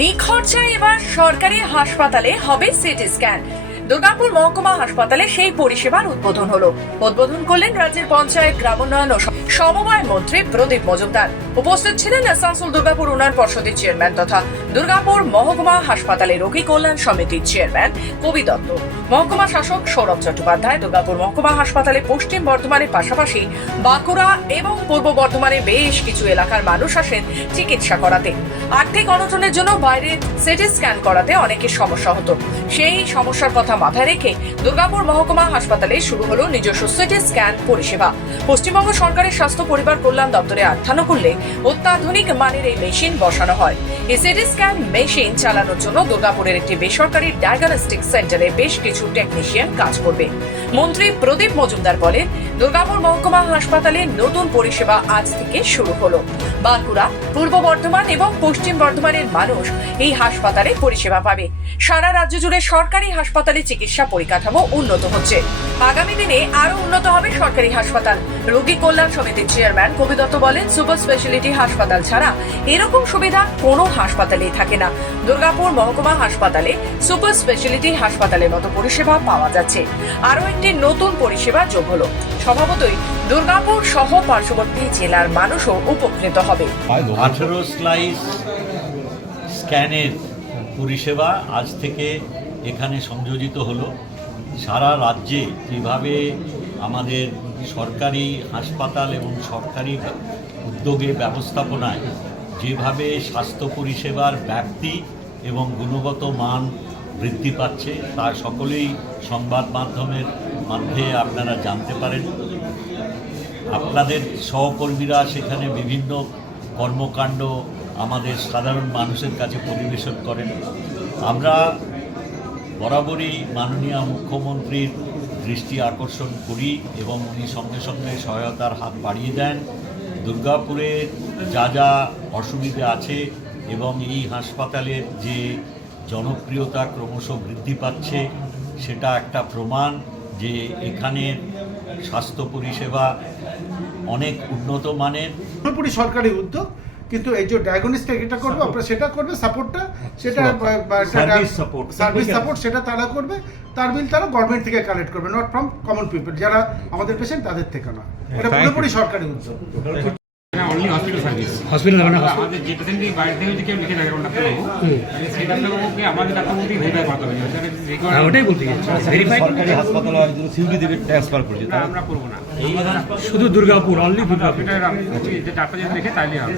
নিখরচায় এবার সরকারি হাসপাতালে হবে সিটি স্ক্যান। দুর্গাপুর মহকুমা হাসপাতালে সেই পরিষেবার উদ্বোধন হলো। উদ্বোধন করলেন রাজ্যের পঞ্চায়েত, গ্রামোন্নয়ন ও সমবায় মন্ত্রী প্রদীপ মজুমদার। উপস্থিত ছিলেন আসানসোল দুর্গাপুর উন্নয়ন পর্ষদের চেয়ারম্যান তথা দুর্গাপুর মহকুমা হাসপাতালে রোগী কল্যাণ সমিতির চেয়ারম্যান কবি দত্ত। মহকুমা শাসক সৌরভ চট্টোপাধ্যায় দুর্গাপুর মহকুমা হাসপাতালে পশ্চিম বর্ধমানের পাশাপাশি বাঁকুড়া এবং পূর্ব বর্ধমানে বেশ কিছু এলাকার মানুষ আসেন চিকিৎসা করাতে। আর্থিক অনটনের জন্য বাইরে সিটি স্ক্যান করাতে অনেকের সমস্যা হতো। সেই সমস্যার কথা মাথায় রেখে দুর্গাপুর মহকুমা হাসপাতালে শুরু হলো নিজস্ব সিটি স্ক্যান পরিষেবা। পশ্চিমবঙ্গ সরকারের স্বাস্থ্য পরিবার কল্যাণ দপ্তরে আর্থানুকূল্যে অত্যাধুনিক মানের এই মেশিন বসানো হয়। এই সিটি স্ক্যান মেশিন চালানোর জন্য দুর্গাপুরের একটি বেসরকারি ডায়াগনস্টিক সেন্টারে বেশ কিছু টেকনিশিয়ান কাজ করবে। মন্ত্রী প্রদীপ মজুমদার বলেন, দুর্গাপুর মহকুমা হাসপাতালে নতুন পরিষেবা আজ থেকে শুরু হলো। বাঁকুড়া, পূর্ব বর্ধমান এবং পশ্চিম বর্ধমানের মানুষ এই হাসপাতালে পরিষেবা পাবে। সারা রাজ্য জুড়ে সরকারি হাসপাতালে চিকিৎসা পরিকাঠামো উন্নত হচ্ছে। আগামী দিনে আরও উন্নত হবে সরকারি হাসপাতাল। রোগী কল্যাণ সমিতির চেয়ারম্যান কবি দত্ত বলেন, সুপার স্পেশালিটি হাসপাতাল ছাড়া এরকম সুবিধা কোনো হাসপাতালেই থাকে না। দুর্গাপুর মহকুমা হাসপাতালে সুপার স্পেশালিটি হাসপাতালের মতো পরিষেবা পাওয়া যাচ্ছে। আরও একটি নতুন পরিষেবা যোগ হলো। স্বভাবতই দুর্গাপুর সহ পার্শ্ববর্তী জেলার মানুষও উপকৃত হবে। আঠেরো স্লাইস স্ক্যানের পরিষেবা আজ থেকে এখানে সংযোজিত হলো। সারা রাজ্যে যেভাবে আমাদের সরকারি হাসপাতাল এবং সরকারি উদ্যোগে ব্যবস্থাপনায় যেভাবে স্বাস্থ্য পরিষেবার ব্যাপ্তি এবং গুণগত মান বৃদ্ধি পাচ্ছে, তা সকলেই সংবাদ মাধ্যমের মাধ্যমে আপনারা জানতে পারেন। আপনাদের সহকর্মীরা সেখানে বিভিন্ন কর্মকাণ্ড আমাদের সাধারণ মানুষের কাছে পরিবেশন করেন। আমরা বরাবরই মাননীয় মুখ্যমন্ত্রীর দৃষ্টি আকর্ষণ করি এবং উনি সঙ্গে সঙ্গে সহায়তার হাত বাড়িয়ে দেন। দুর্গাপুরে যা যা অসুবিধা আছে এবং এই হাসপাতালের যে জনপ্রিয়তা ক্রমশ বৃদ্ধি পাচ্ছে, সেটা একটা প্রমাণ যে এখানের স্বাস্থ্য পরিষেবা অনেক উন্নত মানের। পুরোপুরি সরকারি উদ্যোগ। কিন্তু এই যে ডায়াগনিস্টিক এটা করবে আপনারা সেটা করবে সাপোর্টটা সেটা Service support. সার্ভিস সাপোর্ট সেটা তারা করবে তার বিল তারা গভর্নমেন্ট থেকে কালেক্ট করবে নট ফ্রম কমন পিপল যারা আমাদের পেশেন্ট তাদের থেকে না এটা পুরোপুরি সরকারি উদ্যোগ। অনলি হসপিটাল সার্ভিস হসপিটাল না আমাদের যে পেশেন্টকে বাইরে থেকে যদি কেউ লিখে থাকে কোনো ডাক্তারবাবু সেই ডাক্তারবাবুকে আমাদের ডাক্তারবাবুকেই ভেরিফাই করতে হবে হ্যাঁ ওটাই বলতে গেছি। ভেরিফাই সরকারি হাসপাতাল যদি সিউডি থেকে ট্রান্সফার করছে ওটা আমরা করব না। শুধু দুর্গাপুর অনলি দুর্গাপুর। এটা ডাক্তার যদি লিখে তাইলে হবে।